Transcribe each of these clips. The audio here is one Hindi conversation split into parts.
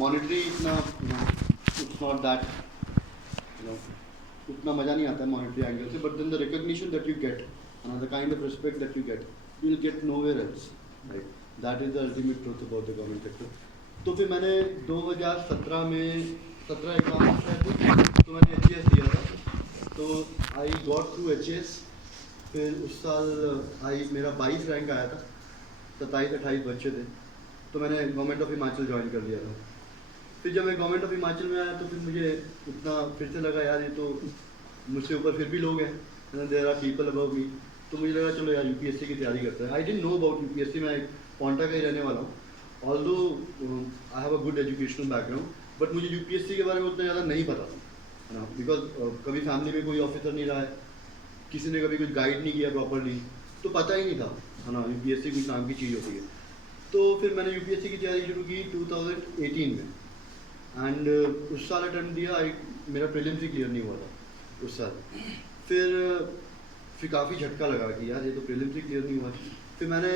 मॉनिटरी इतना इट्स नॉट दैट उतना मज़ा नहीं आता है मॉनिटरी एंगल से, but then the recognition that you get the kind of respect that you will get nowhere else, right? That is the ultimate truth about the government sector. तो फिर मैंने 2017 में 17 एग्जाम थे तो मैंने HAS दिया था. तो आई गॉट थ्रू HAS. फिर उस साल मेरा 22 रैंक आया था, 27-28 बच्चे थे. तो मैंने गवर्नमेंट ऑफ हिमाचल ज्वाइन कर लिया था. फिर जब मैं गवर्नमेंट ऑफ हिमाचल में आया तो फिर मुझे उतना फिर से लगा यार ये तो मुझसे ऊपर फिर भी लोग हैं, there are people above me. तो मुझे लगा चलो यार UPSC की तैयारी करते हैं. I didn't know about UPSC. मैं पॉन्टा का ही रहने वाला हूँ, although I have a good educational background, but मुझे UPSC के बारे में उतना ज़्यादा नहीं पता था, है ना. बिकॉज कभी फैमिली में कोई ऑफिसर नहीं रहा है, किसी ने कभी कुछ गाइड नहीं किया प्रॉपरली, तो पता ही नहीं था, है ना, UPSC कुछ नाम की चीज़ होती है. तो फिर मैंने UPSC की तैयारी शुरू की 2018 में. एंड उस साल अटेम्प्ट दिया. मेरा प्रीलिम्स ही क्लियर नहीं हुआ था उस साल. फिर काफ़ी झटका लगा कि यार ये तो प्रीलिम्स ही क्लियर नहीं हुआ. फिर मैंने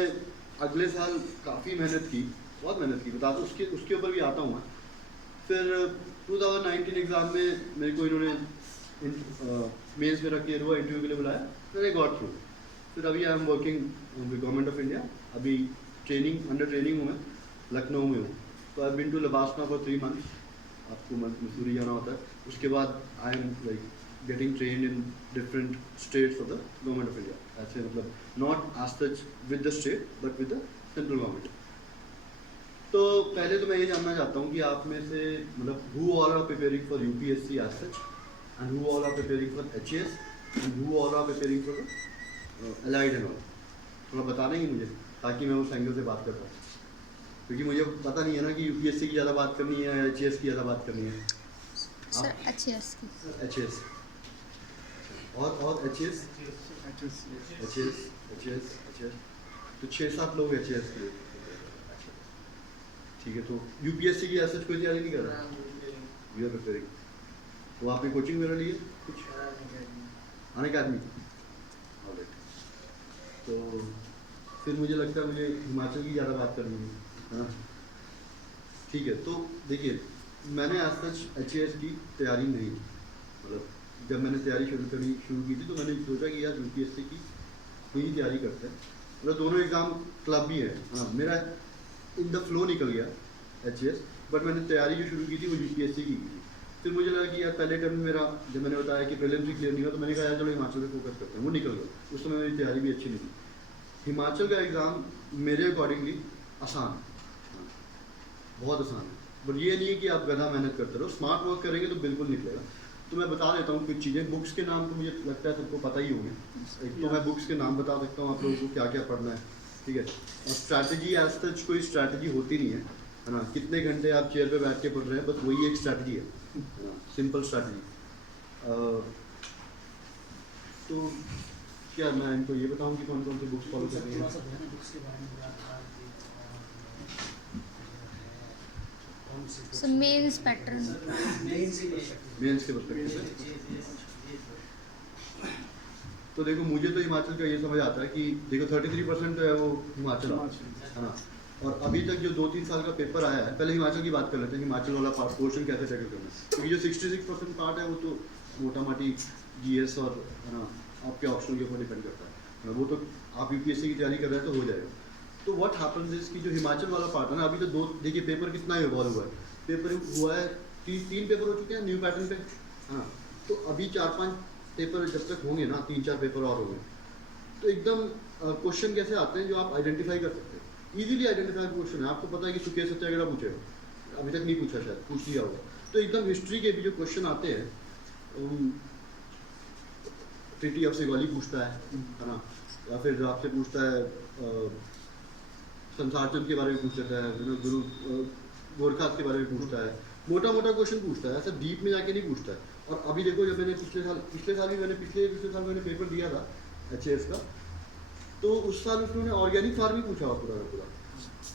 अगले साल काफ़ी मेहनत की, बहुत मेहनत की, बता दो उसके ऊपर भी आता हूँ मैं. फिर 2019 एग्ज़ाम में मेरे को इन्होंने मेंस मेरा क्लियर हुआ, इंटरव्यू के लिए बुलाया, मैंने गॉट थ्रू. फिर अभी I am working with government of India. अभी अंडर ट्रेनिंग हूँ मैं, लखनऊ में हूँ. तो I been to LBSNAA for 3 months. आपको मसूरी जाना होता है. उसके बाद I am like getting train in different states of the government of India. ऐसे मतलब not as such with the state but with the central government. तो पहले तो मैं ये जानना चाहता हूँ कि आप में से मतलब who all are preparing for UPSC as such, and who all are preparing for HAS, and who all are preparing for allied and all. थोड़ा बता देंगे मुझे ताकि मैं उस एंगल से बात कर पाऊँ, क्योंकि मुझे पता नहीं है ना कि UPSC की ज़्यादा बात करनी है या HAS की ज़्यादा बात करनी है. सर HAS की. HAS और HAS तो 6-7 लोग HAS के. ठीक है. तो UPSC की ऐसा कोई तैयारी नहीं कर रहा? You are preparing. तो आपने कोचिंग वगैरह ली है कुछ? अनअकैडमी. तो फिर मुझे लगता है मुझे हिमाचल की ज़्यादा बात करनी है. ठीक है. तो देखिए मैंने आज तक HAS की तैयारी नहीं, मतलब जब मैंने तैयारी शुरू की थी तो मैंने सोचा कि यार UPSC की ही तैयारी करते हैं. मतलब दोनों एग्ज़ाम क्लब भी है. हाँ, मेरा इन द फ्लो निकल गया HAS, बट मैंने तैयारी जो शुरू की थी वो UPSC की थी. फिर मुझे लगा कि यार पहले टर्म में मेरा जब मैंने बताया कि प्रीलिम्स भी क्लियर नहीं हुआ तो मैंने कहा यार चलो हिमाचल पे फोकस करते हैं. वो निकल गया. उस समय मेरी तैयारी भी अच्छी नहीं थी. हिमाचल का एग्ज़ाम मेरे अकॉर्डिंगली आसान, बहुत आसान है. बट ये नहीं है कि आप गधा मेहनत करते रहो. स्मार्ट वर्क करेंगे तो बिल्कुल निकलेगा. तो मैं बता देता हूँ कुछ चीज़ें. बुक्स के नाम तो मुझे लगता है सबको पता ही होंगे. एक तो मैं बुक्स के नाम बता सकता हूँ आप लोगों को क्या क्या पढ़ना है. ठीक है. और स्ट्रैटेजी एज सच कोई स्ट्रैटेजी होती नहीं है ना. कितने घंटे आप चेयर पे बैठ के पढ़ रहे हैं, बस वही एक स्ट्रैटेजी है, सिंपल स्ट्रैटेजी. तो क्या मैं इनको ये बताऊँ कि कौन कौन सी बुक्स फॉलो कर रही हैं? Sir mains pattern. मेंस के पर्सपेक्टिव से तो देखो मुझे तो हिमाचल का ये समझ आता है कि देखो 33% तो है वो हिमाचल, है ना. और अभी तक जो 2-3 साल का पेपर आया है, पहले हिमाचल की बात कर लेते हैं. हिमाचल वाला पोर्शन कैसे टैकल करना है, क्योंकि जो 66% पार्ट है वो तो मोटा मोटी GS और, है ना, आपके ऑप्शनल के ऊपर डिपेंड करता है. वो तो आप UPSC की तैयारी कर रहे हैं तो हो जाएगा. तो व्हाट हैपेंस इज कि जो हिमाचल वाला पार्ट है ना, अभी तो देखिए पेपर कितना इवॉल्व हुआ है. पेपर हुआ है 3 पेपर हो चुके हैं न्यू पैटर्न पे, है ना. तो अभी 4-5 पेपर जब तक होंगे ना, 3-4 पेपर और होंगे, तो एकदम क्वेश्चन कैसे आते हैं जो आप आइडेंटिफाई कर सकते हैं. ईजिली आइडेंटिफाई क्वेश्चन है. आपको पता है कि सुकेश सत्याग्रह पूछेगा, अभी तक नहीं पूछा, शायद पूछ लिया होगा. तो एकदम हिस्ट्री के भी जो क्वेश्चन आते हैं, ट्रीटी ऑफ सिगौली पूछता है ना, या फिर आपसे पूछता है संसार चंद के बारे में पूछ लेता है, गुरु गोरखास के बारे में पूछता है. मोटा मोटा क्वेश्चन पूछता है, ऐसा डीप में जाके नहीं पूछता है. और अभी देखो जब मैंने पिछले साल मैंने पेपर दिया था HAS का, तो उस साल उसने ऑर्गेनिक फार्मिंग पूछा हुआ पूरा पूरा.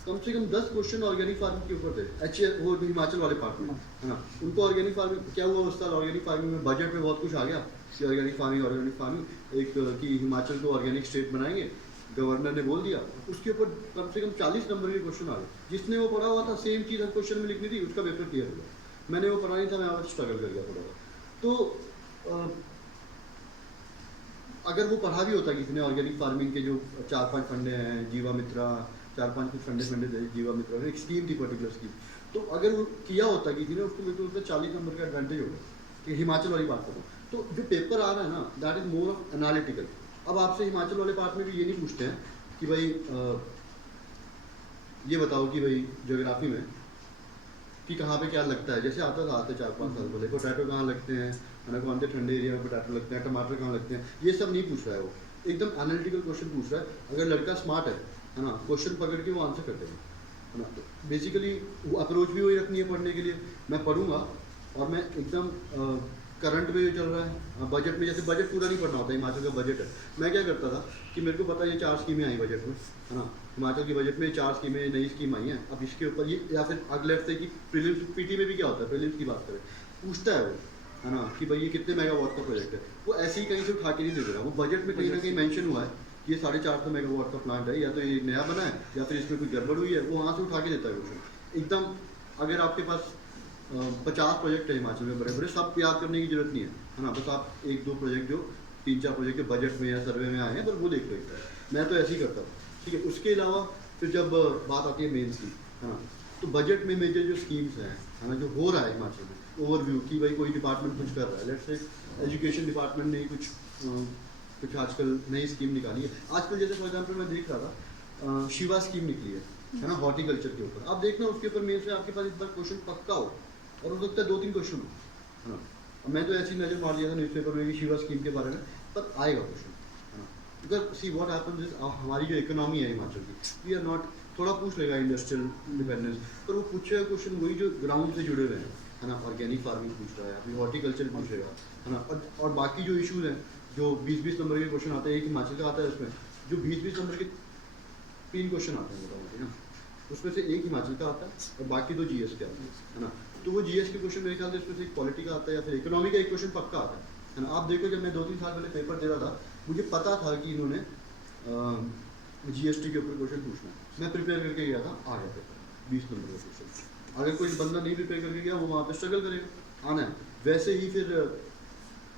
कम से कम 10 क्वेश्चन ऑर्गेनिक फार्मिंग के ऊपर थे. HAS वो हिमाचल वाले पार्ट में, है ना. उनको ऑर्गेनिक फार्मिंग क्या हुआ उस साल, ऑर्गेनिक फार्मिंग में बजट में बहुत कुछ आ गया कि ऑर्गेनिक फार्मिंग एक कि हिमाचल को ऑर्गेनिक स्टेट बनाएंगे, गवर्नर ने बोल दिया, उसके ऊपर कम से कम 40 नंबर के क्वेश्चन आ गए। जिसने वो पढ़ा हुआ था सेम चीज़ हर क्वेश्चन में लिखनी थी, उसका पेपर क्लियर हो गया। मैंने वो पढ़ा नहीं था, मैं आज स्ट्रगल कर गया थोड़ा सा। तो अगर वो पढ़ा भी होता किसी ने ऑर्गेनिक फार्मिंग के जो 4-5 फंडे हैं, जीवामित्रा, 4-5 कुछ फंडे थे जीवामित्रा, एक स्कीम थी पर्टिकुलर स्कीम, तो अगर वो किया होता किसी ने, उसको बिल्कुल उसमें 40 नंबर का एडवांटेज होगा। कि हिमाचल वाली बात करूँ तो जो पेपर आ रहा है ना, that is more of analytical. अब आपसे हिमाचल वाले पार्ट में भी ये नहीं पूछते हैं कि भाई ये बताओ कि भाई ज्योग्राफी में कि कहाँ पे क्या लगता है। जैसे आता था आते 4-5 साल पहले, पोटैटो कहाँ लगते हैं, है ना, कौन से ठंडे एरिया में पोटैटो लगते हैं, टमाटर कहाँ लगते हैं, ये सब नहीं पूछ रहा है। वो एकदम एनालिटिकल क्वेश्चन पूछ रहा है। अगर लड़का स्मार्ट है ना, क्वेश्चन पकड़ के वो आंसर कर देगा, है ना। तो बेसिकली वो अप्रोच भी वही रखनी है पढ़ने के लिए। मैं पढ़ूंगा और मैं एकदम करंट में जो चल रहा है बजट में, जैसे बजट पूरा नहीं पढ़ना होता, हिमाचल का बजट है। मैं क्या करता था कि मेरे को पता है ये 4 स्कीमें आई बजट में, है ना, हिमाचल के बजट में 4 स्कीमें नई स्कीम आई हैं। अब इसके ऊपर ये, या फिर अगले हफ्ते की प्रीलिम्स, पीटी में भी क्या होता है, प्रीलिम्स की बात करें, पूछता है वो, है ना, कि भाई ये कितने मेगावाट का प्रोजेक्ट है। वो ऐसे ही कहीं से उठा के नहीं दे रहा, वो बजट में कहीं ना कहीं मेंशन हुआ है कि ये 450 मेगावाट का प्लांट है, या तो ये नया बना है या फिर इसमें कोई गड़बड़ हुई है, वो वहाँ से उठा के देता है क्वेश्चन एकदम। अगर आपके पास 50 प्रोजेक्ट है हिमाचल में बड़े बड़े, सब याद करने की जरूरत नहीं है ना, बस आप 1-2 प्रोजेक्ट जो 3-4 प्रोजेक्ट के बजट में या सर्वे में आए हैं, बस वो देख लो। मैं तो ऐसे ही करता हूँ, ठीक है। उसके अलावा फिर जब बात आती है मेंस की, है ना, तो बजट में मेजर जो स्कीम्स हैं, है ना, जो हो रहा है हिमाचल में, ओवरव्यू कि भाई कोई डिपार्टमेंट कुछ कर रहा है, लेट्स से एजुकेशन डिपार्टमेंट ने कुछ आजकल नई स्कीम निकाली है। आजकल जैसे फॉर एग्जाम्पल मैं देख रहा था शिवा स्कीम निकली है ना, हॉर्टिकल्चर के ऊपर। आप देखना उसके ऊपर मेन से आपके पास इस बार क्वेश्चन पक्का हो, और हो सकता है 2-3 क्वेश्चन हो, है ना। मैं तो ऐसी नजर मार लिया था न्यूज़पेपर में कि शिवा स्कीम के बारे में, पर आएगा क्वेश्चन, है ना। Because see what happens is, हमारी जो इकोनॉमी है हिमाचल की, वी आर नॉट, थोड़ा पूछ लेगा इंडस्ट्रियल डिपेंडेंस, पर वो पूछेगा क्वेश्चन वही जो ग्राउंड से जुड़े हुए हैं, है ना। ऑर्गेनिक फार्मिंग पूछ रहा है, अभी हॉर्टिकल्चर पूछेगा, है ना। और बाकी जो इशूज़ हैं, जो 20-20 नंबर के क्वेश्चन आते हैं, एक हिमाचल का आता है उसमें, जो 20-20 नंबर के 3 क्वेश्चन आते हैं मोटामोटी ना, उसमें से एक हिमाचल का आता है और बाकी 2 जीएस के आते हैं, है ना। तो वो जीएस के क्वेश्चन मेरे ख्याल से इसमें से एक पॉलिटी का आता है या फिर इकोनॉमी का एक क्वेश्चन पक्का आता है ना। आप देखो, जब मैं 2-3 साल पहले पेपर दे रहा था, मुझे पता था कि इन्होंने जीएसटी के ऊपर क्वेश्चन पूछना है। मैं प्रिपेयर करके गया था, आ गया पेपर 20 नंबर का क्वेश्चन। अगर कोई बंदा नहीं प्रिपेयर करके गया, वो वहाँ पर स्ट्रगल करेगा, आना है। वैसे ही फिर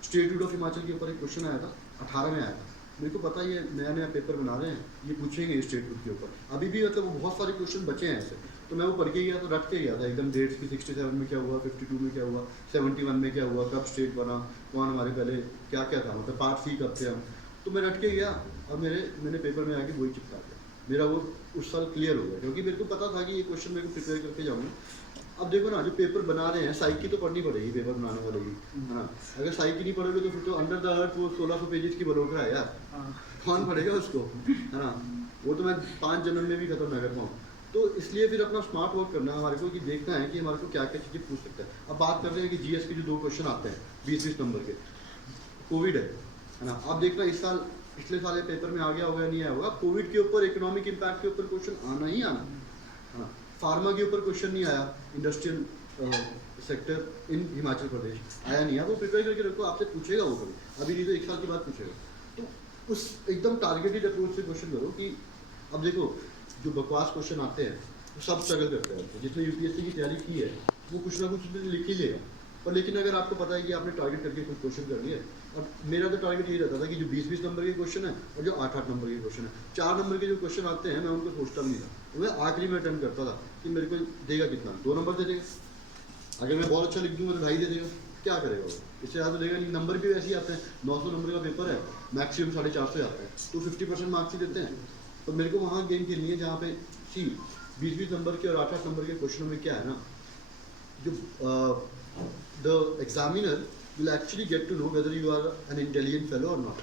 स्टेटहुड ऑफ हिमाचल के ऊपर एक क्वेश्चन आया था, 18 में आया था। मेरे को पता ही है नया नया पेपर बना रहे हैं, ये पूछेंगे स्टेटहुड के ऊपर। अभी भी मतलब वो बहुत सारे क्वेश्चन बचे हैं ऐसे, तो मैं वो पढ़ के गया, तो रट के गया था एकदम डेट्स की, 67 में क्या हुआ, 52 में क्या हुआ, 71 में क्या हुआ, कब स्टेट बना, कौन हमारे पहले क्या क्या था, मतलब पार्ट सी कब थे हम। तो मैं रट के गया और मैंने पेपर में आके वही चिपका दिया। मेरा वो उस साल क्लियर हो गया, क्योंकि मेरे को पता था कि ये क्वेश्चन मेरे को प्रिपेयर करके जाऊँगा। अब देखो ना, जो पेपर बना रहे हैं, साइक की तो पढ़नी पड़ेगी पेपर बनाने वाले की, है ना। अगर साइक की नहीं पढ़ोगे तो फिर तो अंडर द अर्थ वो 1600 पेजेस की बरोकरा है यार, कौन पढ़ेगा उसको, है ना। वो तो मैं 5 जन्म में भी खत्म ना कर पाऊँ। तो इसलिए फिर अपना स्मार्ट वर्क करना है हमारे को, कि देखना है कि हमारे को क्या क्या चीज़ें पूछ सकता है। अब बात कर रहे हैं कि जीएस के जो 2 क्वेश्चन आते हैं 20-20 नंबर के, कोविड है ना। आप देखना इस साल, पिछले साल पेपर में आ गया होगा या नहीं आया होगा, कोविड के ऊपर, इकोनॉमिक इम्पैक्ट के ऊपर क्वेश्चन आना ही आना, है ना। फार्मा के ऊपर क्वेश्चन नहीं आया, industrial sector in Himachal Pradesh आया नहीं है। वो प्रिपेयर करके रखो, आपसे पूछेगा वो कभी, अभी नहीं तो 1 साल के बाद पूछेगा। तो उस एकदम टारगेटेड अप्रोच से क्वेश्चन करो कि अब देखो जो बकवास क्वेश्चन आते हैं वो सब स्ट्रगल करते हैं। जिसने यूपीएससी की तैयारी की है वो कुछ ना कुछ लिख ही लेगा, पर लेकिन अगर आपको पता है कि आपने टारगेट करके कुछ क्वेश्चन कर लिए, और मेरा तो टारगेट यही रहता था कि जो 20-20 नंबर के क्वेश्चन है और जो 8-8 नंबर के क्वेश्चन है, 4 नंबर के जो क्वेश्चन आते हैं मैं उनको सोचता भी नहीं था। तो मैं आखिरी में अटेम्प्ट करता था कि मेरे को देगा कितना, 2 नंबर दे देगा। अगर मैं बहुत अच्छा लिख दूँगा तो 2.5 दे देगा, क्या करेगा वो, इससे ज़्यादा देगा नहीं। नंबर भी वैसे ही आते हैं, 900 नंबर का पेपर है, मैक्सिमम 450 आता है, तो 50% मार्क्स ही देते हैं। तो मेरे को वहाँ गेम खेलनी है जहाँ पे सी 20-20 नंबर के और 8-8 नंबर के क्वेश्चनों में क्या है ना, जो the examiner will actually get to know whether you are an intelligent fellow or not,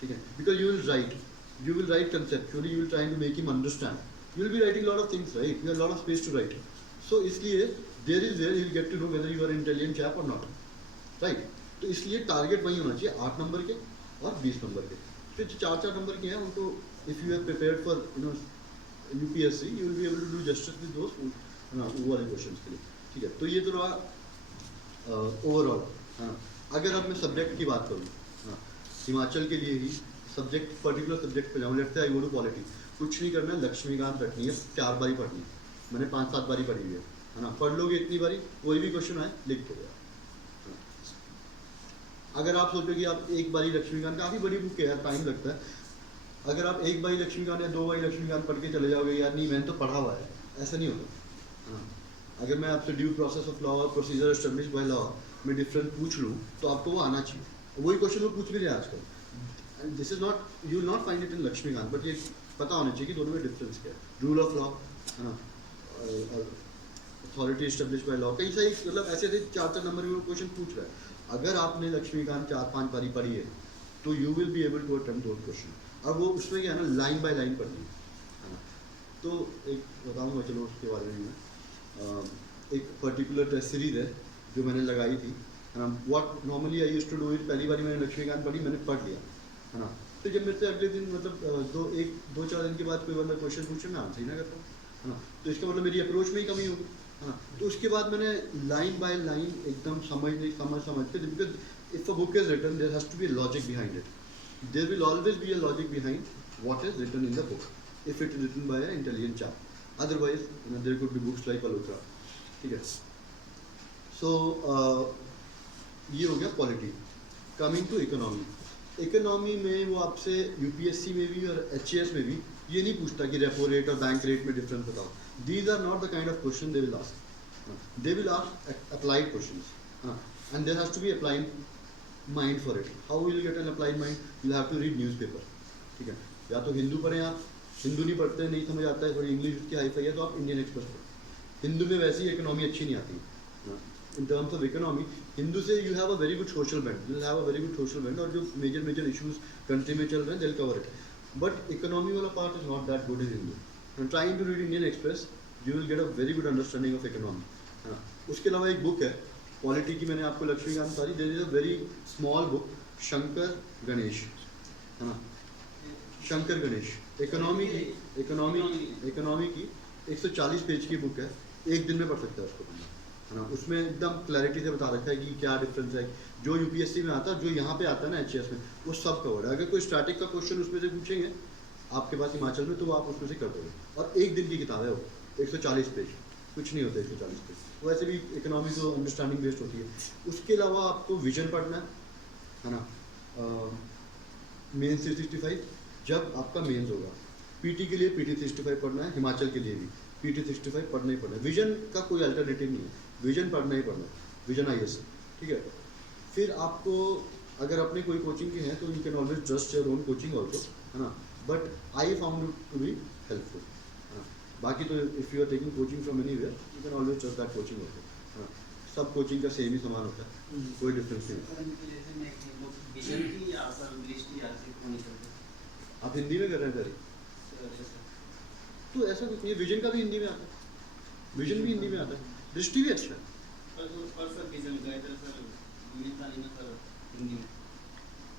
ठीक है, because you will write conceptually, you will try to make him understand, you will be writing a lot of things, right, you have a lot of space to write, so इसलिए there is where you will get to know whether you are an intelligent chap or not, right। तो इसलिए टारगेट वही होना चाहिए 8 नंबर के और 20 नंबर के। फिर जो 4-4 नंबर के हैं उनको if you have prepared for UPSC you will be able to do justice with those वो वाले क्वेश्चंस के लिए, ठीक है। तो ये तो रहा ओवरऑल, हाँ। अगर अब मैं सब्जेक्ट की बात करूँ, हाँ, हिमाचल के लिए ही सब्जेक्ट पर्टिकुलर सब्जेक्ट पे जाऊँ, let's say I go to polity, कुछ नहीं करना है, लक्ष्मीकांत रखनी है, 4 बारी पढ़नी है, मैंने 5-7 बारी पढ़ी हुई है ना, पढ़ लोगे इतनी बारी, कोई भी क्वेश्चन आए लिख दो। अगर आप सोचो कि आप एक बारी लक्ष्मीकांत, काफ़ी बड़ी बुक है यार, टाइम लगता है, अगर आप एक बारी लक्ष्मीकांत या 2 बारी लक्ष्मीकांत पढ़ के चले जाओगे यार नहीं मैंने तो पढ़ा हुआ है, ऐसा नहीं होता। हाँ, अगर मैं आपसे ड्यू प्रोसेस ऑफ लॉ और प्रोसीजर एस्टेब्लिश बाय लॉ में डिफरेंस पूछ लूँ तो आपको वो आना चाहिए, वही क्वेश्चन वो पूछ भी रहे हैं आजकल, and this is not, you will not find it in Laxmikanth, but ये पता होना चाहिए कि दोनों में डिफरेंस क्या है। रूल ऑफ लॉ है ना, अथॉरिटी एस्टेब्लिश बाय लॉ, कई सारी मतलब ऐसे ऐसे 4-4 नंबर में क्वेश्चन पूछ रहा है। अगर आपने लक्ष्मीकांत 4-5 बारी पढ़ी है तो you will be able to attempt those question. अब वो उसमें क्या है ना, लाइन बाय लाइन पढ़नी है ना। तो एक बताऊँगा चलो उसके बारे में मैं, एक पर्टिकुलर टेस्ट सीरीज है जो मैंने लगाई थी, what normally I used to do it, पहली बारी मैंने लक्ष्मीकांत पढ़ी, मैंने पढ़ लिया है ना, तो जब मेरे से अगले दिन मतलब 2-4 दिन के बाद कोई बंदा क्वेश्चन पूछे मैं आंसर ही ना करता है ना, तो इसका मतलब मेरी अप्रोच में ही कमी होगी है ना। तो उसके बाद मैंने लाइन बाय लाइन एकदम समझ के, because if a book is written there has to be a logic behind it, there will always be a logic behind what is written in the book if it is written by a intelligent chap, otherwise there could be books like अलोत्रा, ठीक है। सो ये हो गया polity. Coming to economy, economy में वो आपसे यूपीएससी में भी और एचएएस में भी ये नहीं पूछता कि रेपो रेट और बैंक रेट में डिफरेंस बताओ, these are not the kind of question they will ask, they will ask applied questions, and there has to be applied mind for it. How will get an applied mind, you have to read newspaper, ठीक है, या तो हिंदू पढ़ें आप, हिंदू नहीं पढ़ते नहीं समझ आता है, थोड़ी इंग्लिश उसकी हाई फाई है तो आप इंडियन एक्सप्रेस पढ़ो, हिंदू में वैसी इकोनॉमी अच्छी नहीं आती। In terms of economy Hindu से you have a very good social band, you have a very good social band, और जो मेजर इशूज कंट्री में चल रहे हैं they'll cover it, but economy वाला part is not that good in Hindu, and trying to read Indian Express you will get a very good understanding of economy, है ना। उसके अलावा एक बुक है पॉलिटी की, मैंने आपको लक्ष्मीकांत सारी, there is a very small book Shankar Ganesh, है ना, शंकर गणेश, इकोनॉमी की 140 पेज की बुक है, एक दिन में पढ़ सकता है उसको बंदा, है ना। उसमें एकदम क्लैरिटी से बता रखा है कि क्या डिफरेंस है, जो यूपीएससी में आता है, जो यहाँ पे आता है ना एचएएस में, वो सब कवर है। अगर कोई स्टैटिक का क्वेश्चन उसमें से पूछेंगे आपके पास हिमाचल में, तो वो आप उसमें से कर दोगे, और एक दिन की किताब है वो, 140 पेज, कुछ नहीं होता 140 पेज। वैसे भी इकोनॉमी तो अंडरस्टैंडिंग बेस्ड होती है। उसके अलावा आपको विजन पढ़ना है ना, मेन 365, जब आपका मेंस होगा, पीटी के लिए पीटी 365 पढ़ना है, हिमाचल के लिए भी पीटी 365 पढ़ना ही पढ़ना है, विजन का कोई अल्टरनेटिव नहीं है, विजन पढ़ना ही पढ़ना है, विजन आईएएस, ठीक है। फिर आपको अगर अपने कोई कोचिंग के हैं तो you can always trust your own coaching also, है ना, but I found it to be helpful, है ना। बाकी तो if you are taking coaching from anywhere you can always trust that coaching also, है ना। सब कोचिंग का सेम ही समान होता है, कोई डिफरेंस नहीं है। आप हिंदी में कर रहे हैं सर, तो ऐसा कुछ नहीं है, विजन का भी हिंदी में आता है, विजन भी हिंदी में आता है, दृष्टि भी अच्छा है।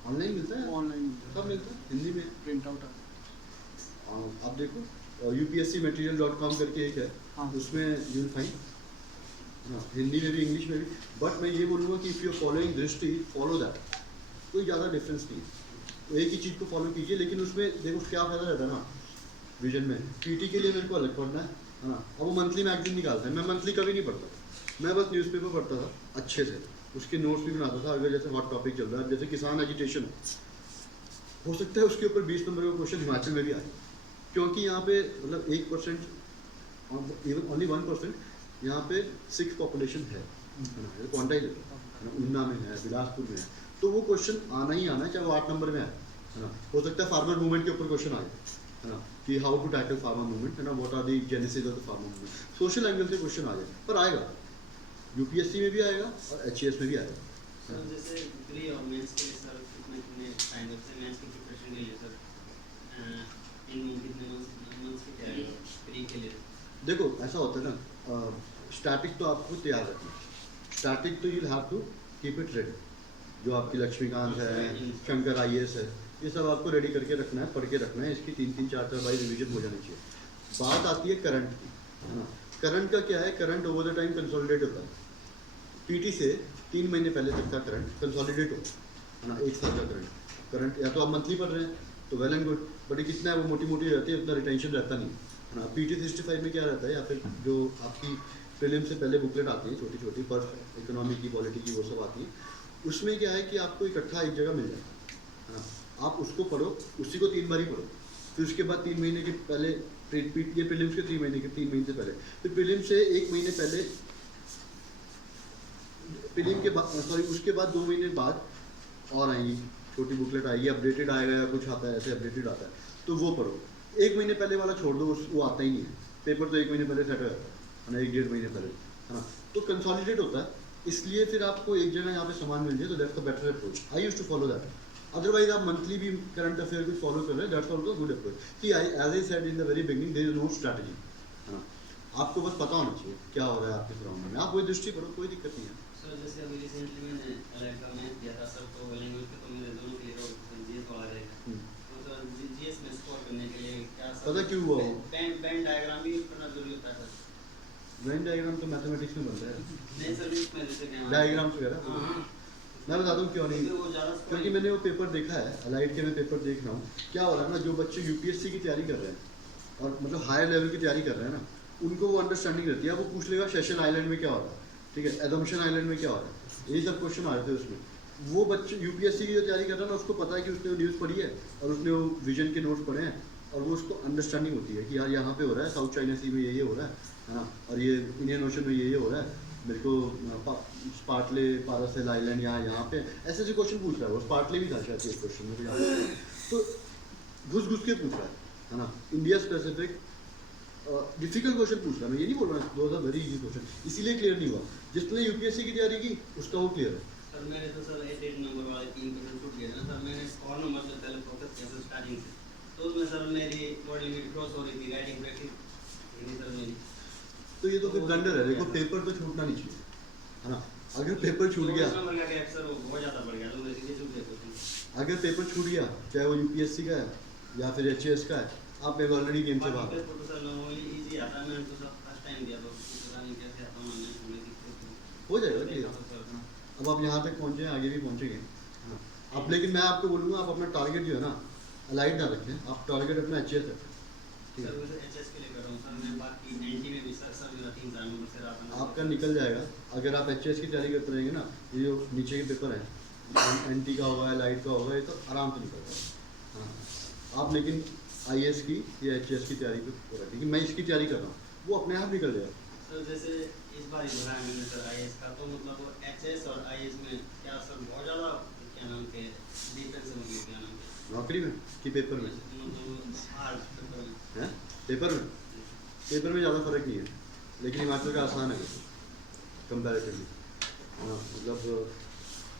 ऑनलाइन मिलता है, ऑनलाइन सब मिलता है, हिंदी में प्रिंट आउट आप देखो upscmaterial.com करके एक है, हाँ। उसमें यू विल फाइंड, हाँ, हिंदी में भी इंग्लिश में भी, बट मैं ये बोलूँगा कि इफ़ यू आर फॉलोइंग दृष्टि फॉलो दैट, कोई ज़्यादा डिफरेंस नहीं है, तो एक ही चीज़ को फॉलो कीजिए, लेकिन उसमें देखो क्या फ़ायदा रहता है ना, विजन में पीटी के लिए मेरे को अलग पढ़ना है ना, अब वो मंथली मैगजीन निकालता है, मैं मंथली कभी नहीं पढ़ता, मैं बस न्यूज़पेपर पढ़ता था अच्छे से, उसके नोट्स भी बनाता था, अगर जैसे हॉट टॉपिक चल रहा है, जैसे किसान एजुटेशन हो सकता है उसके ऊपर 20 नंबर का क्वेश्चन हिमाचल में भी आए, क्योंकि यहाँ पे मतलब 1%, इवन ओनली 1% यहाँ पे सिख पॉपुलेशन है ना, क्वांटाइल है ना, ऊना में है, बिलासपुर में है, तो वो क्वेश्चन आना ही आना है, चाहे वो 8 नंबर में है ना। हो सकता है फार्मर मूवमेंट के ऊपर क्वेश्चन आए, है ना, कि how to tackle farmer movement, है ना, what are the genesis of the farmer movement, social angle से क्वेश्चन आ जाए, पर आएगा, यूपीएससी में भी आएगा और एचएएस में भी आएगा। सर जैसे प्री और मेंस के लिए सर कितने टाइम लगता है, मेंस की प्रिपरेशन के लिए सर इन कितने मंथ्स के क्या है प्री के लिए? देखो ऐसा होता है ना, स्टैटिक तो आपको तैयार रखना है, स्टैटिक तो you have to keep it ready, जो आपकी लक्ष्मीकांत है, शंकर आईएएस है, ये सब आपको रेडी करके रखना है, पढ़ के रखना है, इसकी 3-3 4-4 बार रिवीजन हो जानी चाहिए। बात आती है करंट की, है ना, करंट का क्या है, current over the time consolidate होता है, पीटी से 3 महीने पहले तक का करंट कंसोलिडेट हो, है ना, 1 साल का करंट या तो आप मंथली पढ़ रहे हैं तो वेल एंड गुड, बट ये कितना है वो मोटी मोटी रहती है, उतना रिटेंशन रहता नहीं है ना। PT 65 में क्या रहता है, या फिर जो आपकी प्रीलिम से पहले बुकलेट आती है छोटी छोटी, पर इकोनॉमी की, पॉलिटी की, वो सब आती है, उसमें क्या है कि आपको इकट्ठा एक जगह मिल जाए है ना, आप उसको पढ़ो, उसी को 3 बार ही पढ़ो, फिर उसके बाद 3 महीने के पहले ये प्रीलिम्स के 3 महीने से पहले, फिर प्रीलिम से 1 महीने पहले, प्रीलिम के बाद उसके बाद 2 महीने बाद और आएंगी छोटी बुकलेट आएगी, अपडेटेड आएगा या कुछ आता है ऐसे अपडेटेड आता है, तो वो पढ़ो। 1 महीने पहले वाला छोड़ दो, वो आता ही नहीं है, पेपर तो 1 महीने पहले सेट हो जाता है ना, 1-1.5 महीने पहले है ना, तो कंसोलिडेट होता है, इसलिए फिर आपको एक जगह यहाँ पे सामान मिल जाए तो that's the better approach. I used to follow that, otherwise आप मंथली भी करंट अफेयर कुछ फॉलो कर रहे हैं, that's also good approach. See as I said in the very beginning, there is no strategy है ना, आपको बस पता होना चाहिए क्या हो रहा है आपके सराउंडिंग में, आप वही दृष्टि करो, कोई दिक्कत नहीं है। सर जैसे अभी रिसेंटली मैंने अलर्ट का मैथ दिया था सर, तो लैंग्वेज के तो मेरे दोनों क्लियर हो गए, जीएस वाला रहेगा, तो सर जीएस में स्कोर करने के लिए क्या सर पता क्यों हुआ हो? बैंड डायग्राम भी यूज करना जरूरी होता है सर? वेन डायग्राम तो मैथमेटिक्स में बनता है, नहीं सर इसमें जैसे क्या डायग्राम्स वगैरह। हाँ, मैं बता दूँ क्यों नहीं, वो ज़्यादा क्योंकि मैंने वो पेपर देखा है, अलाइड के मैं पेपर देख रहा हूँ, क्या हो रहा है ना, जो बच्चे यूपीएससी की तैयारी कर रहे हैं और मतलब हायर लेवल की तैयारी कर रहे हैं ना, उनको वो अंडरस्टैंडिंग रहती है, वो पूछ लेगा सेशन आइलैंड में क्या हो रहा है, ठीक है, एजम्पशन आइलैंड में क्या हो रहा है, यही सब क्वेश्चन आ रहे थे उसमें। वो बच्चे यूपीएससी की जो तैयारी कर रहा है ना, उसको पता है कि उसने वो न्यूज़ पढ़ी है और उसने वो विजन के नोट्स पढ़े हैं, और वो उसको अंडरस्टैंडिंग होती है कि यार यहाँ पे हो रहा है, साउथ चाइना सी में ये हो रहा है ना, और ये इंडियन ओशन में ये हो रहा है, मेरे को स्पार्टले पारासेल आइलैंड यहाँ पे ऐसे ऐसे क्वेश्चन पूछ रहा है, वो स्पार्टले भी था शायद ये क्वेश्चन में, तो घुस घुस के पूछ रहा है ना, इंडिया स्पेसिफिक डिफिकल्ट क्वेश्चन पूछ रहा है। मैं ये नहीं बोल रहा दो वेरी इजी क्वेश्चन, इसीलिए क्लियर नहीं हुआ, जिसने यूपीएससी की तैयारी की उसका वो क्लियर है। सर मैंने तो सर 8 नंबर वाले 3 क्वेश्चन छूट गए ना सर, मैंने स्कोर नंबर से पहले फोकस किया सर स्टार्टिंग से, तो उसमें सर मेरी वर्ड लिमिट क्रॉस हो रही थी, राइटिंग प्रैक्टिस नहीं सर मेरी, तो ये तो फिर ब्लंडर है, देखो पेपर तो छूटना नहीं चाहिए है ना, अगर पेपर छूट गया, नंबर का गैप सर वो बहुत ज़्यादा बढ़ गया, तो मेरे सीधे छूट गया क्वेश्चन। अगर पेपर छूट गया, चाहे वो यूपीएससी का है या फिर एचएएस का है, आप एक ऑलरेडी गेम से बाहर पेपर तो सर नॉर्मली इजी आता है, मैंने तो सर फर्स्ट टाइम दिया, तो पता नहीं कैसे आता हूँ, मैंने हो जाएगा क्लियर। अब आप यहाँ तक पहुँचे, आगे भी पहुँचेंगे है ना, अब लेकिन मैं आपको बोलूँगा आप अपना टारगेट जो है ना अलाइड ना रखें, आप टारगेट अपना एचएएस रखें। सर वैसे एचएस के लिए कर रहा हूँ सर, मैं बाकी 90 में भी सर मेरा 3 नंबर से रहा था। आपका निकल जाएगा अगर आप एचएएस की तैयारी करते रहेंगे ना, ये जो नीचे के पेपर हैं, एनटी का होगा, लाइट का होगा, ये तो आराम से निकल जाएगा। हाँ, आप लेकिन आईएएस की या एचएएस की तैयारी को रखें कि मैं इसकी तैयारी कर रहा हूँ, वो अपने आप निकल जाएगा। सर जैसे इस बार ही भरा है मैंने सर आईएएस का, तो मतलब एचएएस और आईएएस में क्या सर बहुत ज़्यादा क्या नाम के डिफरेंस है, मतलब क्या नाम के नौकरी में कि पेपर में? मतलब हार्ड पेपर में हैं पेपर में? पेपर में ज़्यादा फर्क नहीं है, लेकिन हिमाचल का आसान है कंपैरेटिवली। हाँ, मतलब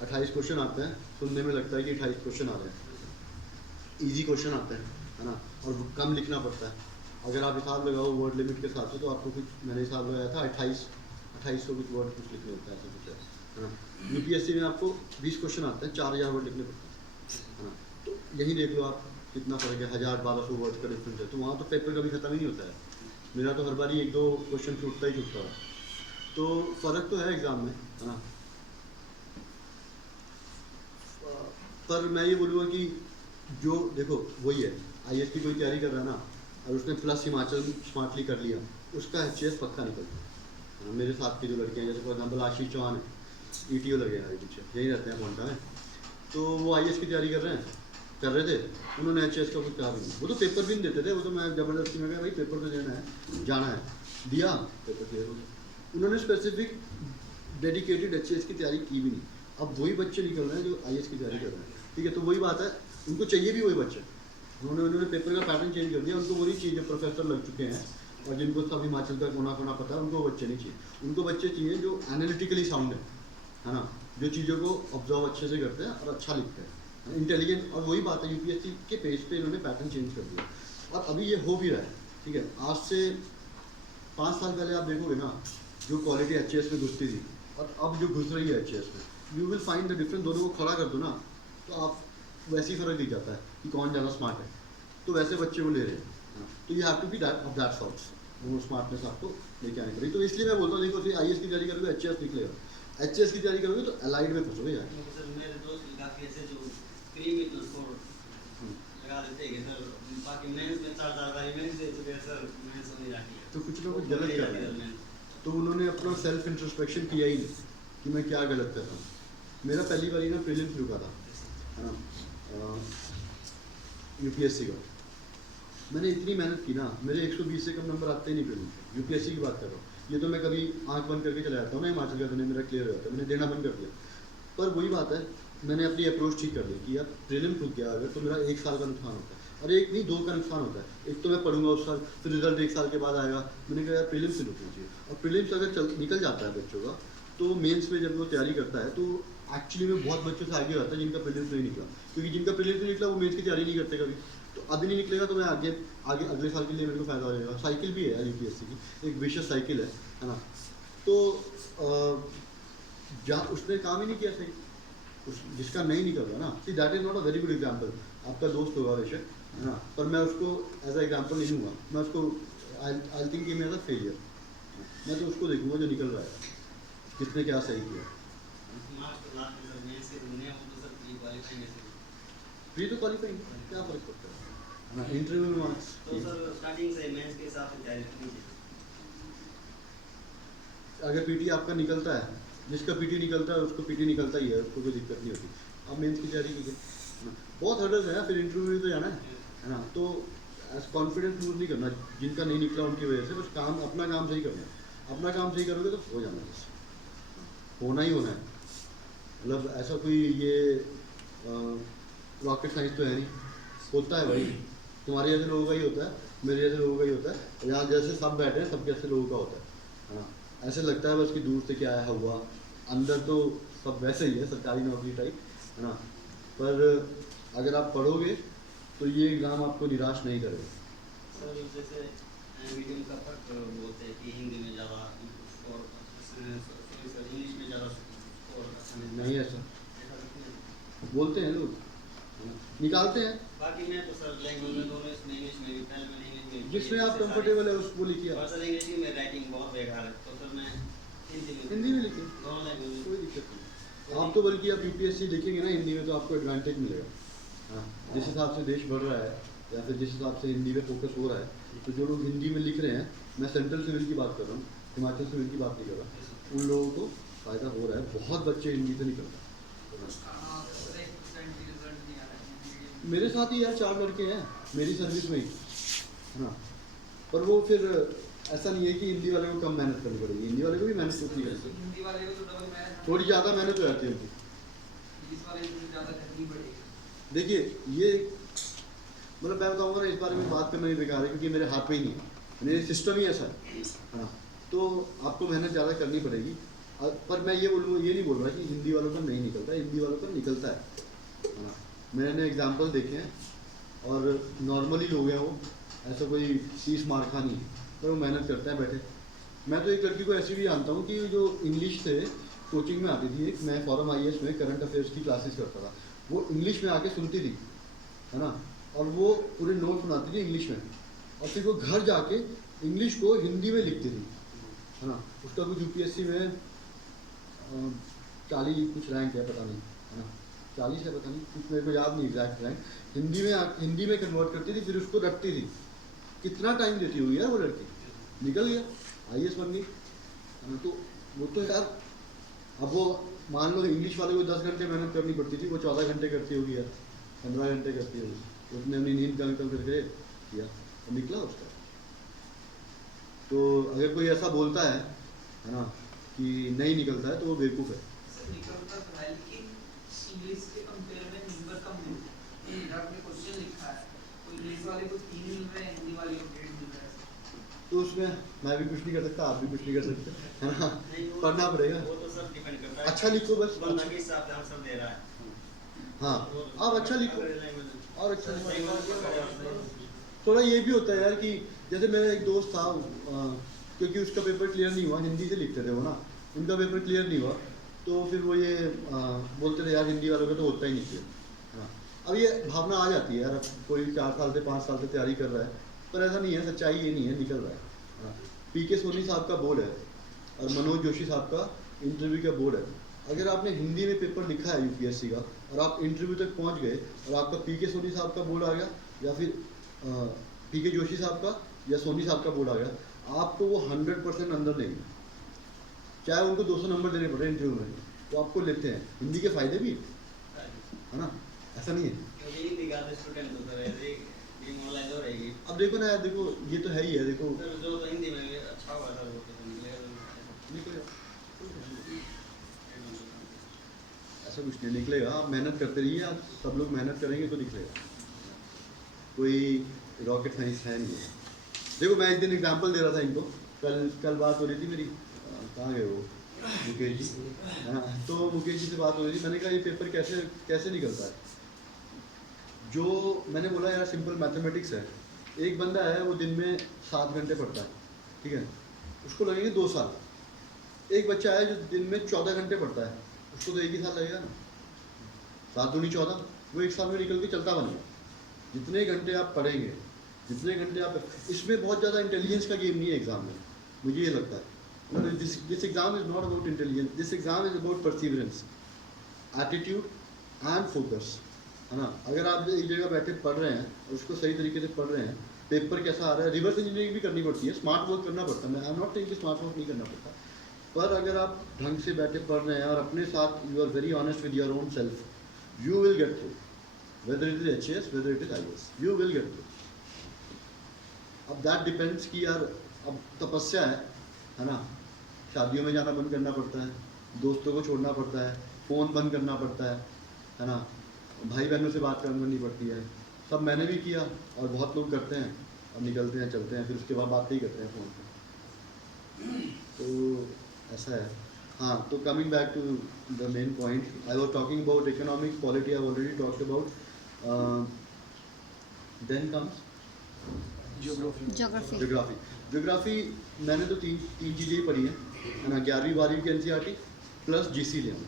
28 क्वेश्चन आते हैं, सुनने में लगता है कि 28 क्वेश्चन आ रहे हैं, इजी क्वेश्चन आते हैं है ना, और कम लिखना पड़ता है। अगर आप हिसाब लगाओ वर्ड लिमिट के साथ से, तो आपको कुछ, मैंने हिसाब लगाया था 2800 कुछ वर्ड कुछ लिखने होता है, ऐसा कुछ है ना। यूपीएससी में आपको 20 क्वेश्चन आते हैं, 4000 वर्ड लिखने पड़ते हैं है ना, तो यही देख लो आप कितना फ़र्क है, 1000-1200 वर्ड का डिफरेंस है, तो वहाँ तो पेपर कभी ख़त्म ही नहीं होता है। मेरा तो हर बार ही 1-2 क्वेश्चन छूटता ही छूटता है, तो फ़र्क तो है एग्ज़ाम में है ना। पर मैं ये बोलूँगा कि जो देखो वही है, आईएएस की कोई तैयारी कर रहा है ना, और उसने प्लस हिमाचल स्मार्टली कर लिया, उसका एचएएस पक्का निकलता है ना। मेरे साथ की जो लड़कियाँ, जैसे फॉर एग्जाम्पल आशीष चौहान है, ईटीओ लगे हमारे पीछे, यही रहते हैं पॉइंटा में, तो वो आईएएस की तैयारी कर रहे थे, उन्होंने एचएएस का कुछ कहा भी नहीं, वो तो पेपर भी नहीं देते थे, वो तो मैं ज़बरदस्ती में कहा भाई पेपर तो देना है, जाना है, दिया, पेपर क्लियर हो गया। उन्होंने स्पेसिफिक डेडिकेटेड एचएएस की तैयारी की भी नहीं। अब वही बच्चे निकल रहे हैं जो आईएएस की तैयारी कर रहे हैं, ठीक है, तो वही बात है, उनको चाहिए भी वही बच्चे, उन्होंने पेपर का पैटर्न चेंज कर दिया, उनको वही चीज़, जो प्रोफेसर लग चुके हैं और जिनको सब हिमाचल का कोना कोना पता है, उनको वो बच्चे नहीं चाहिए। उनको बच्चे चाहिए जो एनालिटिकली साउंड है ना, जो चीज़ों को ऑब्जर्व अच्छे से करते हैं और अच्छा लिखते हैं, इंटेलिजेंट। और वही बात है, यूपीएससी के पेज पे इन्होंने पैटर्न चेंज कर दिया, और अभी ये हो भी रहा है, ठीक है। आज से 5 साल पहले आप देखोगे ना, जो क्वालिटी एचएएस में घुसती थी और अब जो घुस रही है एचएएस में, you will find the difference. दोनों को खड़ा कर दो ना, तो आप वैसे ही फ़र्क दिख जाता है कि कौन ज़्यादा स्मार्ट है, तो वैसे बच्चे वो ले रहे हैं। तो you have to be that of that sorts, वो स्मार्टनेस आपको लेके आनी पड़ेगी। तो इसलिए मैं बोलता हूँ, देखो फिर आईएएस की तैयारी करोगे एचएएस निकलेगा, एचएएस की तैयारी करोगे तो अलाइड में फंसोगे यार। सर मेरे दोस्त काफ़ी ऐसे जो प्री में स्कोर लगा लगा देते हैं कि सर बाकी मेंस में 4 बार मेंस दे चुके हैं सर, मेंस नहीं जाती है। तो कुछ लोग गलत कर रहे हैं, तो उन्होंने अपना सेल्फ इंट्रोस्पेक्शन किया ही नहीं कि मैं क्या गलत कर रहा हूँ। मेरा पहली बार ना प्रीलिम्स रुका था, है ना, यूपीएससी का। मैंने इतनी मेहनत की ना, मेरे 120 से कम नंबर आते ही नहीं प्रीलिम्स में। यूपीएससी की बात कर रहा हूँ, ये तो मैं कभी आंख बंद करके चला जाता हूँ ना, हिमाचल का देने मेरा क्लियर हो जाता है, मैंने देना बंद कर दिया। पर वही बात है, मैंने अपनी अप्रोच ठीक कर ली कि यार प्रीलिम्स रुक गया अगर तो मेरा 1 साल का नुकसान होता है, और एक नहीं 2 का नुकसान होता है। एक तो मैं पढ़ूंगा उस साल, फिर रिजल्ट 1 साल के बाद आएगा। मैंने कहा यार प्रीलिम्स से रुकना चाहिए, और प्रीलिम्स अगर निकल जाता है बच्चों का, तो मेंस में जब वो तैयारी करता है तो एक्चुअली में बहुत बच्चों से आगे रहता है जिनका प्रीलिम्स नहीं निकला, क्योंकि जिनका प्रीलिम्स नहीं निकला वो मेंस की तैयारी नहीं करते कभी। तो अभी नहीं निकलेगा तो मैं आगे आगे अगले साल के लिए मेरे को फायदा हो जाएगा। साइकिल भी है यार यूपीएससी की, एक विशेष साइकिल है ना। तो जहाँ उसने काम ही नहीं किया सही, जिसका नहीं निकल रहा ना, see that is not a very good example. आपका दोस्त होगा वैसे, है ना, पर मैं उसको एज अ एग्जाम्पल नहीं लूँगा, मैं उसको आई थिंक ही मेरा फेलियर, मैं तो उसको देखूँगा जो निकल रहा है, कितने क्या सही किया। प्री तो क्वालिफाइंग क्या फ़र्क पड़ता है ना, इंटरव्यू में मार्क्स। तो सर स्टार्टिंग से मेंस के हिसाब से तैयारी करनी चाहिए। अगर पीटी आपका निकलता है, जिसका पीटी निकलता है उसको पीटी निकलता ही है, उसको कोई दिक्कत नहीं होती। अब मेंस की तैयारी कीजिए, है ना, बहुत हर्डल्स है, फिर इंटरव्यू में तो जाना है ना। तो एज कॉन्फिडेंस लूज नहीं करना, जिनका नहीं निकला उनकी वजह से, बस काम अपना काम सही करना है। अपना काम सही करोगे तो हो जाना है, बस होना ही होना है। मतलब ऐसा कोई ये रॉकेट साइंस तो है नहीं, होता है भाई, तुम्हारे जैसे लोगों का ही होता है, मेरे जैसे लोगों का ही होता है। यहाँ जैसे सब बैठे हैं सब जैसे लोगों का होता है ना। ऐसे लगता है बस कि दूर से क्या आया हुआ, अंदर तो सब वैसे ही है, सरकारी नौकरी टाइप, है ना। पर अगर आप पढ़ोगे तो ये एग्ज़ाम आपको निराश नहीं करेगा। सर जैसे मीडियम का फर्क बोलते हैं कि हिंदी में ज़्यादा और इंग्लिश में ज़्यादा और नहीं ऐसा बोलते हैं लोग, निकालते हैं। बाकी मैं तो सर लैंग्वेज में दोनों इसमें इंग्लिश में भी, पहले मैंने इंग्लिश में जिसमें आप कंफर्टेबल है उसको लिखिए। और सर इंग्लिश की मेरी राइटिंग बहुत बेकार है, तो सर मैं हिंदी में लिखिए, दोनों लैंग्वेज में। कोई दिक्कत नहीं। आप तो बल्कि आप यूपीएससी लिखेंगे ना हिंदी में तो आपको एडवांटेज मिलेगा। हाँ, जिस हिसाब से देश बढ़ रहा है या फिर जिस हिसाब से हिंदी में फोकस हो रहा है, तो जो लोग हिंदी में लिख रहे हैं, मैं सेंट्रल सिविल की बात कर रहा हूँ, हिमाचल सिविल की बात नहीं कर रहा, उन लोगों को फ़ायदा हो रहा है। बहुत बच्चे हिंदी से निकल रहे हैं। मेरे साथ ही यार 4 लड़के हैं मेरी सर्विस में ही, है ना। पर वो फिर ऐसा नहीं है कि हिंदी वाले को कम मेहनत करनी पड़ेगी, हिंदी वाले को भी मेहनत होती है, हिंदी वाले को तो डबल मेहनत, थोड़ी ज़्यादा मेहनत हो जाती है उनकी। इंग्लिश वाले को ज़्यादा करनी पड़ेगी। देखिए ये मतलब मैं बताऊँगा ना, इस बारे में बात करना ही बेकार है क्योंकि मेरे हाथ में ही नहीं है, मेरे सिस्टम ही ऐसा है ना। तो आपको मेहनत ज़्यादा करनी पड़ेगी। पर मैं ये नहीं बोल रहा कि हिंदी वालों का नहीं निकलता, हिंदी वालों का निकलता है ना। मैंने एग्जाम्पल देखे हैं और नॉर्मली लोग हैं वो, ऐसा कोई 30 मार्क का नहीं है, पर वो मेहनत करते हैं बैठे। मैं तो एक लड़की को ऐसी भी जानता हूँ कि जो इंग्लिश से कोचिंग में आती थी, मैं फॉरम IAS में करंट अफेयर्स की क्लासेस करता था, वो इंग्लिश में आके सुनती थी, है ना, और वो पूरे नोट बनाती थी इंग्लिश में, और फिर वो घर जाके इंग्लिश को हिंदी में लिखती थी, है ना। उसका कुछ UPSC में 40 कुछ रैंक है, पता नहीं, है ना, 40 है पता नहीं, कुछ मेरे को याद नहीं एग्जैक्ट रैंक। हिंदी में कन्वर्ट करती थी, फिर उसको रखती थी। कितना टाइम देती होगी यार वो लड़की, निकल गया IAS बन गई, है ना। तो वो तो यार, अब वो मान लो इंग्लिश वाले को 10 घंटे मेहनत करनी पड़ती थी, वो 14 घंटे करती होगी यार, 15 घंटे करती होगी, उसने अपनी नींद कम करके किया और निकला उसका। तो अगर कोई ऐसा बोलता है ना, कि नहीं निकलता है, तो वो बेवकूफ़ है। निकलता तो है, लेकिन इंग्लिश के कंपेयर में नंबर कम मिलते हैं। आपने क्वेश्चन लिखा है, तो इंग्लिश वाले को 3 मिल रहे हैं, हिंदी वाले को 1.5 मिल रहा है। तो उसमें मैं भी कुछ नहीं कर सकता, आप भी कुछ नहीं कर सकते, है ना, पढ़ना पड़ेगा। वो तो सब डिपेंड करता है, अच्छा लिखो बस, बंदा के हिसाब से आंसर दे रहा है। हाँ, आप अच्छा लिखो और अच्छा लिखो। थोड़ा ये भी होता है यार कि जैसे मेरा एक दोस्त था, क्योंकि उसका पेपर क्लियर नहीं हुआ, हिंदी से लिखते थे वो ना, उनका पेपर क्लियर नहीं हुआ, तो फिर वो ये बोलते थे यार हिंदी वालों का तो होता ही नहीं क्लियर, हाँ। अब ये भावना आ जाती है यार, अब कोई 4 साल से 5 साल से तैयारी कर रहा है, पर ऐसा नहीं है, सच्चाई ये नहीं है, निकल रहा है, हाँ। PK सोनी साहब का बोर्ड है और मनोज जोशी साहब का इंटरव्यू का बोर्ड है, अगर आपने हिंदी में पेपर लिखा है यूपीएससी का और आप इंटरव्यू तक पहुंच गए और आपका पीके सोनी साहब का बोर्ड आ गया या फिर पीके जोशी साहब का या सोनी साहब का बोर्ड आ गया, आपको वो 100% अंदर देंगे, चाहे उनको 200 नंबर देने पड़े इंटरव्यू में, तो आपको लेते हैं। हिंदी के फायदे भी है ना, ऐसा नहीं है। अब देखो ना यार, देखो ये तो है ही है, देखो ऐसा कुछ नहीं निकलेगा, आप मेहनत करते रहिए, आप सब लोग मेहनत करेंगे तो निकलेगा, कोई रॉकेट साइंस है नहीं है। देखो मैं एक दिन एग्जांपल दे रहा था इनको, कल बात हो रही थी मेरी, कहाँ गए वो मुकेश जी, हाँ, तो मुकेश जी से बात हो रही थी, मैंने कहा ये पेपर कैसे निकलता है। जो मैंने बोला यार सिंपल मैथमेटिक्स है, एक बंदा है वो दिन में 7 घंटे पढ़ता है, ठीक है, उसको लगेंगे 2 साल। एक बच्चा है जो दिन में 14 घंटे पढ़ता है, उसको तो 1 ही साल लगेगा ना, 7 दूनी 14, वो 1 साल में निकल के चलता बनेगा। जितने घंटे आप पढ़ेंगे, जितने घंटे आप, इसमें बहुत ज़्यादा इंटेलिजेंस का गेम नहीं है एग्ज़ाम में, मुझे ये लगता है। This exam is not about intelligence, this exam is about perseverance, attitude and focus, है ना। अगर आप एक जगह बैठे पढ़ रहे हैं और उसको सही तरीके से पढ़ रहे हैं, पेपर कैसा आ रहा है, रिवर्स इंजीनियरिंग भी करनी पड़ती है, स्मार्ट वर्क करना पड़ता है, मैं आई एम नॉट सेइंग कि स्मार्ट वर्क नहीं करना पड़ता, पर अगर आप ढंग से बैठे पढ़ रहे हैं और अपने साथ you are very honest with your own self, you will get through, whether it is HAS, whether it is IAS, you will get through. अब that depends कि यार अब तपस्या है ना, शादियों में जाना बंद करना पड़ता है, दोस्तों को छोड़ना पड़ता है, फ़ोन बंद करना पड़ता है ना, भाई बहनों से बात करनी पड़ती है, सब मैंने भी किया और बहुत लोग करते हैं, और निकलते हैं चलते हैं, फिर उसके बाद बात ही करते हैं फ़ोन पर, तो ऐसा है। हाँ, तो coming back to the main point, I was talking about economics, polity I already talked about, then comes geography. मैंने तो तीन चीज़ें ही पढ़ी हैं ना, 11वीं 12वीं की एनसीईआरटी प्लस जीसी लियोन,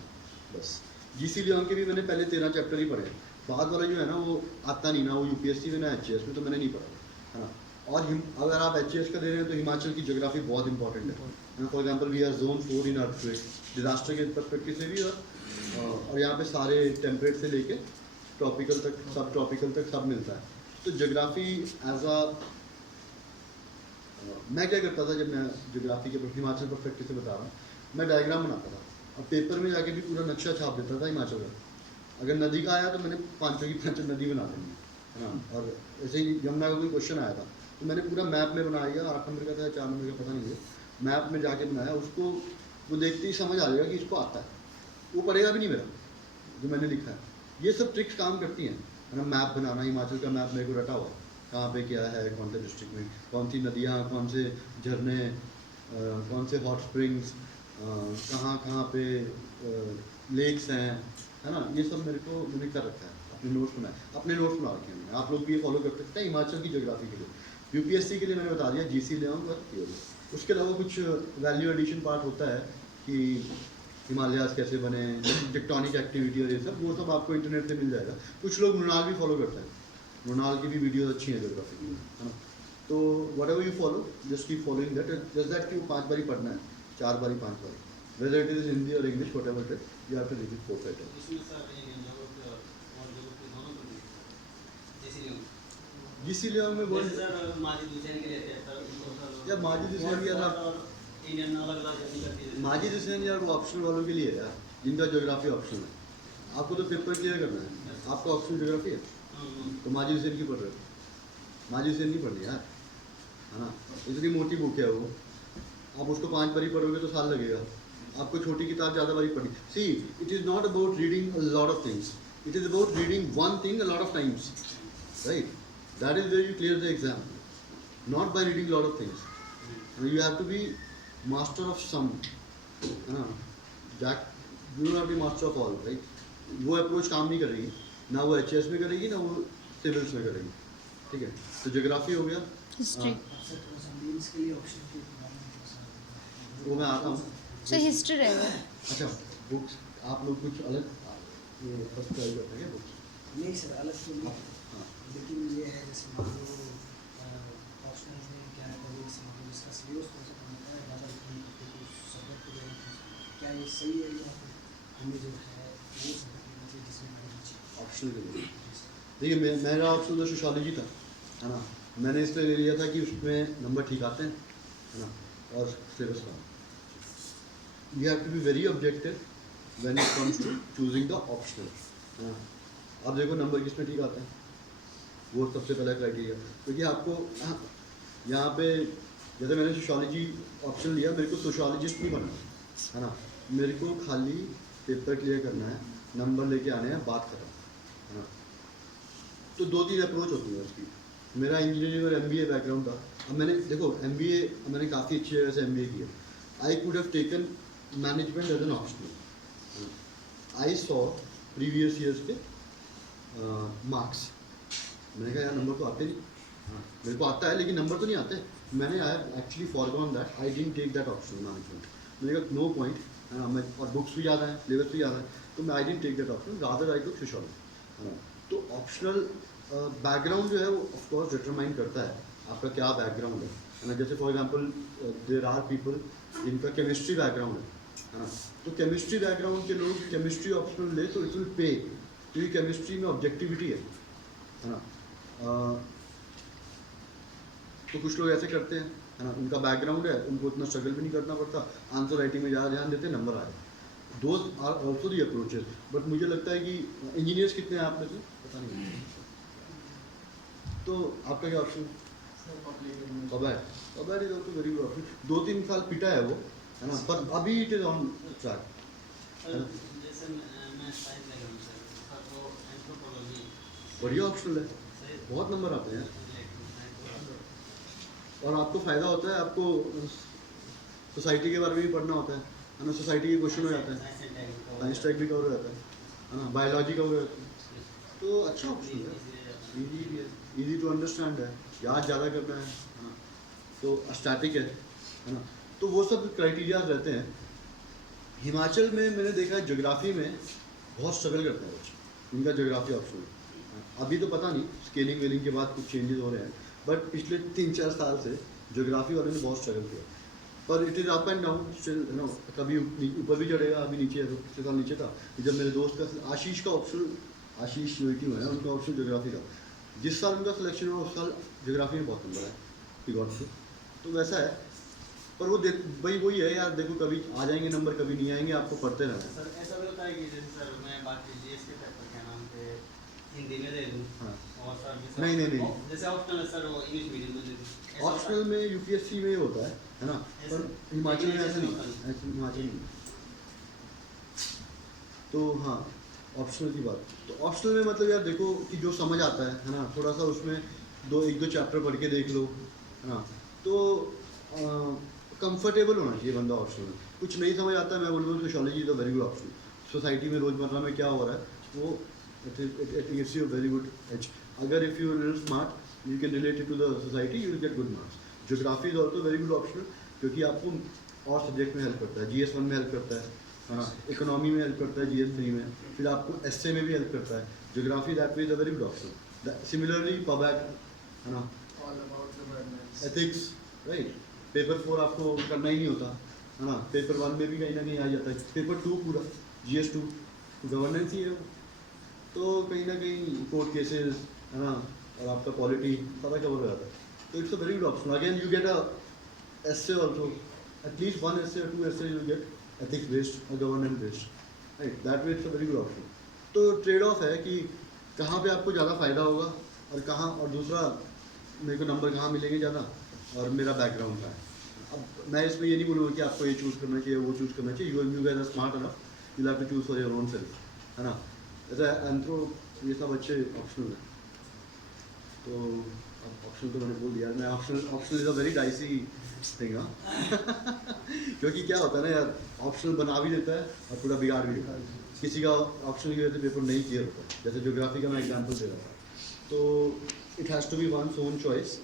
बस जीसी लियोन के भी मैंने पहले 13 चैप्टर ही पढ़े हैं, बाद वाला जो है ना वो आता नहीं ना, वो यूपीएससी में ना एचएएस में, तो मैंने नहीं पढ़ा है ना। और अगर आप एचएएस का दे रहे हैं तो हिमाचल की ज्योग्राफी बहुत इंपॉर्टेंट है। For example we are zone 4 in earthquake, disaster के पर्सपेक्टिव से भी, और यहाँ पे सारे टेम्परेट से लेके ट्रॉपिकल तक, सब ट्रॉपिकल तक सब मिलता है। तो ज्योग्राफी एज अ, मैं क्या करता था जब मैं ज्योग्राफी के हिमाचल पर्सपेक्टिव से बता रहा हूँ, मैं डायग्राम बनाता था और पेपर में जाके भी पूरा नक्शा छाप देता था हिमाचल का। अगर नदी का आया तो मैंने 5 की 5 नदी बना देंगे, है ना। और ऐसे ही यमुना का कोई क्वेश्चन आया था तो मैंने पूरा मैप में बना दिया, 8 नंबर का था 4 नंबर का पता नहीं है, मैप में जाके बनाया, उसको वो देखते ही समझ आ जाएगा कि इसको आता है, वो पढ़ेगा भी नहीं मेरा जो मैंने लिखा है। ये सब ट्रिक्स काम करती हैं, है ना। मैप बनाना, हिमाचल का मैप मेरे को रटा हुआ, कहाँ पे क्या है, कौन से डिस्ट्रिक्ट में कौन सी नदियाँ, कौन से झरने, कौन से हॉट स्प्रिंग्स, कहाँ कहाँ पे लेक्स हैं, है ना। ये सब मेरे को मैंने कर रखा है, अपने नोट्स बना रखे हैं मैंने। आप लोग भी ये फॉलो कर सकते हैं हिमाचल की ज्योग्राफी के लिए। यूपीएससी के लिए मैंने बता दिया जीसी ले आऊँगा, उसके अलावा कुछ वैल्यू एडिशन पार्ट होता है कि हिमालयास कैसे बने, टेक्टोनिक एक्टिविटी और ये सब, वो सब आपको इंटरनेट से मिल जाएगा। कुछ लोग मृणाल भी फॉलो करते हैं, मृणाल की भी वीडियोस अच्छी हैं ज्योग्राफी की, है ना। तो what ever you follow, just keep following that, just that कि 5 बारी पढ़ना है, 4 बारी 5 बारी, वेदर इट इज हिंदी और English, whatever it is, you have to read it 4 GC ले में बोल माजिद हुसैन यार वो ऑप्शनल वालों के लिए है यार, जिनका ज्योग्राफी ऑप्शनल है। आपको तो पेपर क्लियर करना है, आपका ऑप्शनल ज्योग्राफी है, तो माजिद हुसैन की पढ़ रहे हो, माजिद हुसैन नहीं पढ़नी यार, है ना। इतनी मोटी बुक है वो, आप उसको 5 बारी पढ़ोगे तो साल लगेगा। आपको छोटी किताब ज़्यादा बारी पढ़नी। See it is not about reading a lot of things, it is about reading one thing a lot of times, right. That is where you clear the exam, not by reading lot of things. You have to be master of some, है ना। Jack, you don't have to be master of all, right? वो अप्रोच काम नहीं करेगी, ना वो एचएस में करेगी, ना वो सिविल्स में करेगी, ठीक है। तो ज्योग्राफी हो गया, हिस्ट्री, वो मैं आता हूँ। सो हिस्ट्री रहेगा। अच्छा, बुक्स आप लोग कुछ अलग ये फर्स्ट ट्राई करते हैं क्या बुक्स? नहीं सर, अलग तो नहीं, लेकिन ये है जैसे मान लो ऑप्शनल में क्या है, कभी जैसे मान लो इसका सिलेबस कौन सा होता है, ज़्यादा कुछ सब्जेक्ट को क्या ये सही है या हमें जो है वो सब्जेक्ट लेना चाहिए जिसमें हमारी रुचि है। ऑप्शनल के लिए देखिए मेरा ऑप्शन तो सोशियोलॉजी था, है ना। मैंने इसलिए ले लिया था कि उसमें नंबर ठीक आते हैं, है ना, और सिलेबस का you have to be very objective when it comes to choosing the optional, है ना। अब देखो नंबर किसमें ठीक आते हैं, वो सबसे पहला क्राइटेरिया, क्योंकि आपको यहाँ पे जैसे मैंने सोशियोलॉजी ऑप्शन लिया, मेरे को सोशियोलॉजिस्ट नहीं बनना, है ना। मेरे को खाली पेपर क्लियर करना है, नंबर लेके आने हैं, बात खत्म, है ना। तो 2-3 अप्रोच होती है उसकी। मेरा इंजीनियरिंग और MBA बैकग्राउंड था। अब मैंने देखो MBA मैंने काफ़ी अच्छी जगह से MBA किया। I could have taken management as an optional. I saw previous years के मार्क्स, मैंने कहा यार नंबर तो आते नहीं, हाँ मेरे को आता है लेकिन नंबर तो नहीं आते। मैंने I actually forgone that, I didn't take that option management. मैंने कहा नो पॉइंट, है ना, मैं और बुक्स भी ज़्यादा है, सिलेबस भी ज़्यादा है, तो मैं I didn't take that option, rather I took sociology, है ना। तो ऑप्शनल बैकग्राउंड जो है वो ऑफ कोर्स डिटरमाइन करता है आपका क्या बैकग्राउंड है ना। जैसे for example there are people जिनका केमिस्ट्री बैकग्राउंड है ना, तो केमिस्ट्री बैकग्राउंड के लोग केमिस्ट्री ऑप्शनल ले तो इट विल पे, क्योंकि केमिस्ट्री में ऑब्जेक्टिविटी है ना। तो कुछ लोग ऐसे करते हैं, है ना, उनका बैकग्राउंड है, उनको इतना स्ट्रगल भी नहीं करना पड़ता, आंसर राइटिंग में ज़्यादा ध्यान देते, नंबर आए। Those are also the approaches, but मुझे लगता है कि इंजीनियर्स कितने हैं आप में से पता नहीं। तो आपका क्या ऑप्शन? कबाड़ is also very good option. 2-3 साल पिटा है वो, है ना, पर अभी इट इज ऑन ट्रैक। जैसे मैं साइंस बैकग्राउंड से सर, तो एंथ्रोपोलॉजी बढ़िया ऑप्शनल है, सही बहुत नंबर आते हैं है। और आपको फ़ायदा होता है, आपको सोसाइटी के बारे में भी पढ़ना होता है ना, सोसाइटी के क्वेश्चन हो जाता है, साइंस टैग भी कवर हो जाता है ना, बायोलॉजी कवर हो जाता है, तो अच्छा ऑप्शन है, इजी भी है, इजी टू अंडरस्टैंड है, याद ज़्यादा करना है ना, तो स्टैटिक है ना, तो वो सब क्राइटेरिया रहते हैं। हिमाचल में मैंने देखा है ज्योग्राफी में बहुत स्ट्रगल करते हैं बच्चे, इनका ज्योग्राफी ऑप्शन है। अभी तो पता नहीं स्केलिंग वेलिंग के बाद कुछ चेंजेस हो रहे हैं, बट पिछले 3-4 साल से ज्योग्राफी वाले ने बहुत स्ट्रगल किया, पर it is up and down still, you know, कभी ऊपर भी चढ़ेगा, अभी नीचे है। तो पिछले साल नीचे था, जब मेरे दोस्त का आशीष का ऑप्शन, आशीष यूटी में है, उनका ऑप्शन ज्योग्राफी था, जिस साल उनका सिलेक्शन हुआ उस साल ज्योग्राफी में बहुत नंबर है, ही गॉट टू। तो वैसा है, पर वो देख भाई वही है यार, देखो कभी आ जाएंगे नंबर, कभी नहीं आएंगे, आपको पढ़ते रहना है। सर ऐसा भी होता है कि जैसे सर मैं बाकी जीएस के पेपर क्या नाम पे हिंदी में दे दूँ, हाँ, और सर जैसे नहीं। जैसे ऑप्शनल है सर वो इंग्लिश मीडियम में दे दूँ। ऑप्शनल में यूपीएससी में होता है ना, पर हिमाचल में ऐसा नहीं, ऐसे हिमाचल में। तो हाँ, ऑप्शनल की बात, तो ऑप्शनल में मतलब यार देखो कि जो समझ आता है ना, थोड़ा सा उसमें 1-2 चैप्टर पढ़ के देख लो, है ना, तो कंफर्टेबल होना चाहिए बंदा ऑप्शनल में। कुछ नहीं समझ आता है, मैं बोलूँगा sociology is a very good option. Society में रोज़मर्रा में क्या हो रहा है वो it gives you very good edge. अगर if you little smart you can relate it to the society, you will get good marks. Geography is also very good option, क्योंकि आपको और सब्जेक्ट में हेल्प करता है, GS 1 में हेल्प करता है, हाँ, इकोनॉमी में हेल्प करता है, GS 3 में, फिर आपको एसए में भी हेल्प करता है। Geography that way is a very good option. Similarly पबैक, है ना, एथिक्स, राइट, पेपर 4 आपको करना ही नहीं होता, है ना, पेपर 1 में भी कहीं ना कहीं आ जाता है, पेपर 2 पूरा GS 2 गवर्नेंस ही है वो, तो कहीं ना कहीं कोर्ट केसेस, है ना, और आपका पॉलिटी सारा कवर हो जाता है, तो it's a very good option. Again you get a essay also, at least 1 essay or 2 essay you get ethics based or governance based, right, that way it's a very good option। तो ट्रेड ऑफ है कि कहाँ पे आपको ज़्यादा फ़ायदा होगा और कहाँ, और दूसरा मेरे को नंबर कहाँ मिलेंगे ज़्यादा, और मेरा बैकग्राउंड का है। अब मैं इसमें ये नहीं बोलूँगा कि आपको ये चूज़ करना चाहिए, वो चूज़ करना चाहिए, you guys are smart enough, you have to choose for your own self, है ना। ऐसा एंथ्रो ये सब अच्छे ऑप्शनल है, तो ऑप्शन तो मैंने बोल दिया, मैं optional is a very dicey thing, हाँ क्योंकि क्या होता है ना यार, ऑप्शनल बना भी देता है और पूरा बिगाड़ भी देता है। किसी का ऑप्शनल की वजह से पेपर नहीं क्लियर होता है, जैसे ज्योग्राफी का मैं एग्जांपल दे रहा था, तो it has to be one's own choice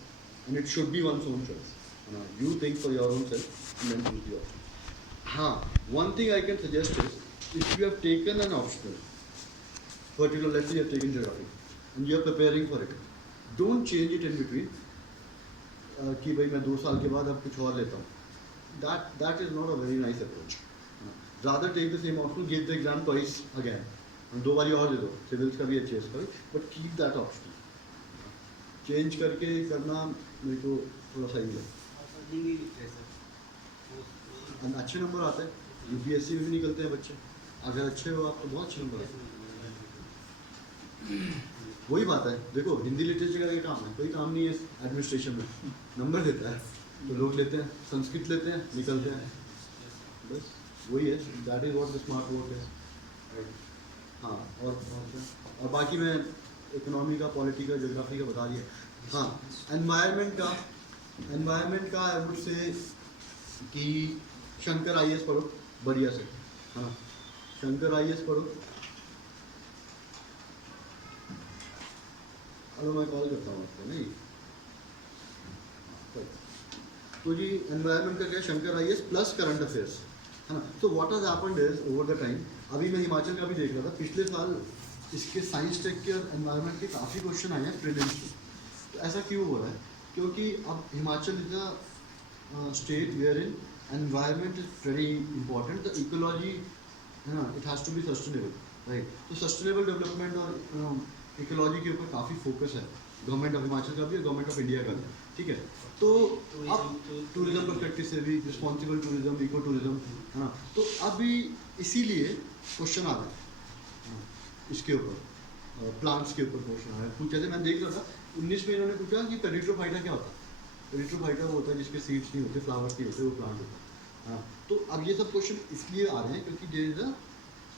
and it should be one's own choice, है ना, you think for your own self and then choose the option. हाँ, one thing I can suggest is if you have taken an optional, particular let's say you have taken geography and you are preparing for it, don't change it in between कि भाई मैं 2 साल के बाद अब कुछ और लेता हूँ, that is not a very nice approach. rather take the same option, give the exam twice again. And 2 बारी और दे दो, सिविल्स का भी एचएएस का भी, but keep that option. Change करके करना मेरे को थोड़ा सही लगा. हिंदी लिटरेचर अच्छे नंबर आते हैं, यूपीएससी में भी निकलते हैं बच्चे. अगर अच्छे हो आप तो बहुत अच्छे नंबर आते हैं. वही बात है, देखो हिंदी लिटरेचर का ये काम है, कोई काम नहीं है एडमिनिस्ट्रेशन में. नंबर देता है तो लोग लेते हैं, संस्कृत लेते हैं निकलते हैं, बस वही है. That is what the smart work है. हाँ और बाकी मैं इकोनॉमी का, पॉलिटी का, ज्योग्राफी का बता दिया. हाँ एनवायरनमेंट का आई वुड से कि शंकर आईएएस पढ़ो बढ़िया से. हाँ शंकर आईएएस पढ़ो. हेलो मैं कॉल करता हूँ आपको. नहीं तो जी एनवायरनमेंट का क्या, Shankar IAS plus current affairs है ना. तो what has happened is over the time, अभी मैं हिमाचल का भी देख रहा था, पिछले साल इसके साइंस टेक के और एनवायरनमेंट के काफ़ी क्वेश्चन आए हैं प्रीलिम्स में. तो ऐसा क्यों हो रहा है, क्योंकि अब Himachal is a state where in environment is very important. The ecology है ना, it has to be sustainable, right. तो सस्टेनेबल डेवलपमेंट और इकोलॉजी के ऊपर काफ़ी फोकस है गवर्नमेंट ऑफ हिमाचल का भी और गवर्नमेंट ऑफ इंडिया का भी. ठीक है, तो अब टूरिज्म पर्सपेक्टिव से भी रिस्पॉन्सिबल टूरिज्म, इको टूरिज्म है ना. तो अभी इसीलिए क्वेश्चन आ रहा है इसके ऊपर, प्लांट्स के ऊपर क्वेश्चन आ रहा है. कुछ जैसे मैं देख रहा था 19 में इन्होंने पूछा कि पेरिट्रोफाइटा क्या होता है. पेरिट्रोफाइटा वो होता है जिसके सीड्स नहीं होते, फ्लावर्स नहीं होते, वो प्लांट होता है. हाँ तो अब ये सब क्वेश्चन इसलिए आ रहे हैं क्योंकि there is a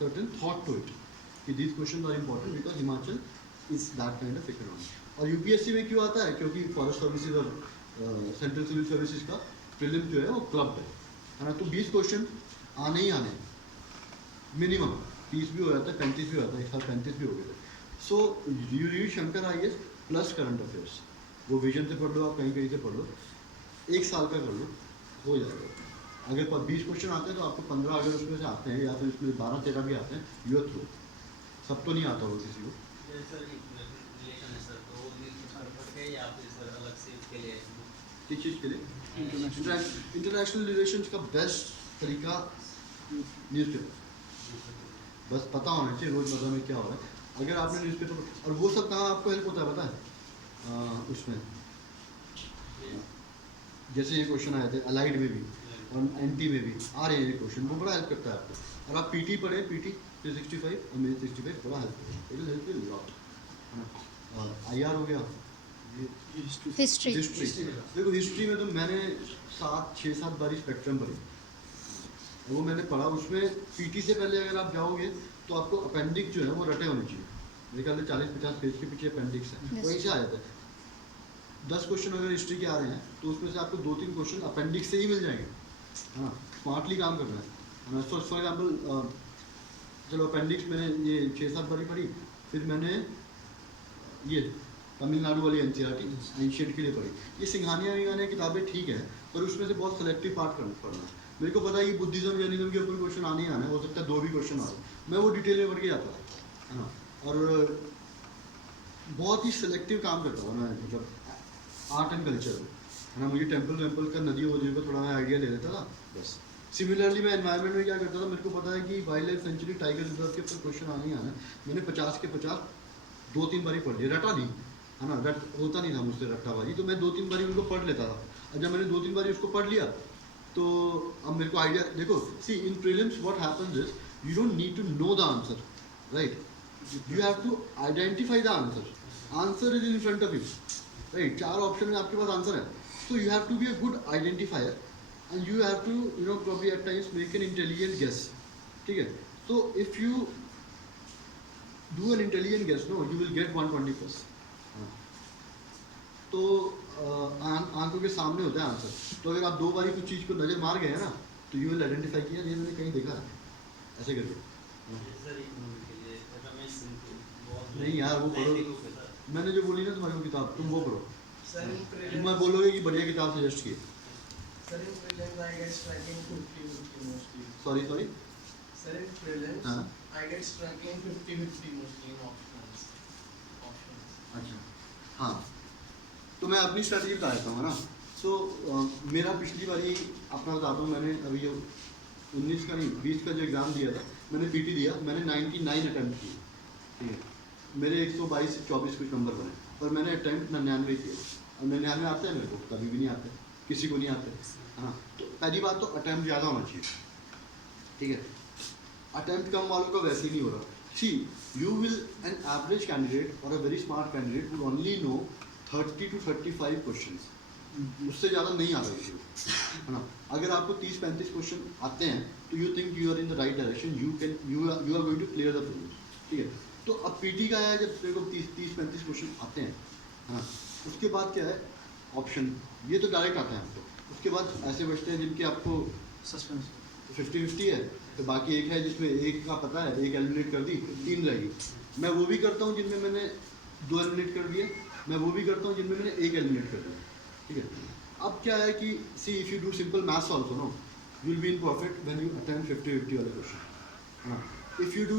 certain thought to it कि these question are important because Himachal is that kind of economy. और यूपीएससी में क्यों आता है, क्योंकि फॉरेस्ट सर्विसेज और सेंट्रल सिविल सर्विसेज का प्रीलिम जो है वो क्लब्ड है ना. तो 20 क्वेश्चन आने ही आने मिनिमम. 30 भी हो जाता है, 35 भी हो जाता है, एक साल 35 भी हो गए थे. So you read Shankar IAS plus current affairs, वो विजन से पढ़ लो, आप कहीं कहीं से पढ़ लो, एक साल का कर लो, हो जाएगा. अगर 20 क्वेश्चन आते हैं तो आपको 15 अगर उसमें से आते हैं या फिर उसमें 12-13 भी आते हैं, यू आर थ्रू. सब तो नहीं आता होगा किसी को. किस चीज़ के लिए? इंटरनेशनल रिलेशंस का बेस्ट तरीका न्यूज़पेपर. बस पता होना चाहिए रोज़मर्रा में क्या हो रहा है. अगर आपने न्यूज़पेपर, और वो सब कहाँ आपको हेल्प होता है पता है, उसमें जैसे ये क्वेश्चन आए थे अलाइड में भी और एनटी में भी आ रहे हैं ये क्वेश्चन, वो बड़ा हेल्प करता है आपको. और आप पीटी पढ़े, पीटी 365 और मेन 65 बड़ा हेल्प करता है. It will help you lot. और आईआर हो गया, हिस्ट्री. देखो हिस्ट्री में तो मैंने 6-7 बारी स्पेक्ट्रम पढ़ी. वो मैंने पढ़ा, उसमें पीटी से पहले अगर आप जाओगे तो आपको अपेंडिक्स जो है वो रटे होने चाहिए. मेरे ख्याल से 40-50 पेज के पीछे अपेंडिक्स है, वहीं से आ जाता है. 10 क्वेश्चन अगर हिस्ट्री के आ रहे हैं तो उसमें से आपको 2-3 क्वेश्चन अपेंडिक्स से ही मिल जाएंगे. हाँ स्मार्टली काम करना है. फॉर एग्जाम्पल चलो अपेंडिक्स मैंने ये 6-7 बारी पढ़ी, फिर मैंने ये तमिलनाडु वाली एनसीईआरटी एंशिएंट के लिए पढ़ी. ये सिंघानिया किताबें ठीक है, पर उसमें से बहुत सेलेक्टिव पार्ट पढ़ना है. मेरे को पता है कि बुद्धिज्म जैनिज्म के ऊपर क्वेश्चन आने ही आना है, हो सकता है 2 भी क्वेश्चन आ रहे, मैं वो डिटेल में पढ़ के जाता है ना. और बहुत ही सेलेक्टिव काम करता हूँ मैं, मतलब आर्ट एंड कल्चर है ना. मुझे टेम्पल का नदियों वदियों का थोड़ा मैं आइडिया ले लेता था बस. सिमिलरली मैं एनवायरनमेंट में क्या करता था, मेरे को पता है कि wild life sanctuary, tiger reserve के ऊपर क्वेश्चन आने ही आना है. मैंने 50 के 50 2-3 बारी पढ़ लिया, रटा नहीं है ना, रट होता नहीं था मुझसे रट्टाबाजी, तो मैं 2-3 बारी उनको पढ़ लेता था. और जब मैंने 2-3 बारी उसको पढ़ लिया तो अब मेरे को आइडिया, देखो see in prelims what happens is you don't need to know the answer, right. You have to identify the answer. Answer is in front of you, right. 4 option में आपके पास आंसर है, so you have to be a good identifier and you have to probably at times make an intelligent guess. ठीक है, so if you do an intelligent guess, no, you will get 120+. तो आंखों के सामने होता है आंसर. तो अगर आप 2 बारी कुछ चीज़ को नज़र मार गए हैं ना, तो यू विल आइडेंटिफाई किया ये मैंने कहीं देखा है ऐसे करके. नहीं यार वो पढ़ो, मैंने जो बोली ना तुम्हारी वो किताब, तुम वो पढ़ो. तुम मैं बोलोगे कि बढ़िया किताब सजेस्ट की. सॉरी Sir, in prelims, हाँ. I get struggling 50-50 mostly in options. अच्छा हाँ, तो मैं अपनी स्ट्रैटेजी बता देता हूँ ना. सो मेरा पिछली बारी अपना बताता हूँ, मैंने अभी जो 19 का नहीं 20 का जो एग्ज़ाम दिया था, मैंने पीटी दिया, मैंने 99 अटैम्प्ट किए, ठीक है। मेरे 122 से 24 कुछ नंबर बने, पर मैंने अटैम्प्ट 99 किए। अब 99 आते हैं मेरे को, कभी भी नहीं आते, किसी को नहीं आते, हाँ। तो पहली बात तो अटैम्प्ट ज़्यादा होना चाहिए, ठीक है। अटैम्प्ट कम वालों का वैसे ही नहीं हो रहा। See you will an average candidate और a very smart candidate would only know 30 to 35 questions, उससे ज़्यादा नहीं आ रहा है, है ना। अगर आपको 30-35 क्वेश्चन आते हैं तो you think you are in the right direction, you are going to clear the prelims, ठीक है। तो अब पीटी का है, जब तेरे को 30-35 क्वेश्चन आते हैं, हाँ, उसके बाद क्या है ऑप्शन, ये तो डायरेक्ट आता है आपको। उसके बाद ऐसे बचते हैं जिनके आपको सस्पेंस 50-50 है, तो बाकी एक है जिसमें एक का पता है, एक एलिमिनेट कर दी, 3 रहेगी। मैं वो भी करता हूँ जिनमें मैंने 2 एलिमिनेट कर दिए, मैं वो भी करता हूँ जिनमें मैंने 1 एलिमिनेट कर दिया, ठीक है। अब क्या है कि see if you do simple maths also no, you will be in perfect when you attempt 50-50 वाले क्वेश्चन, हाँ। If you do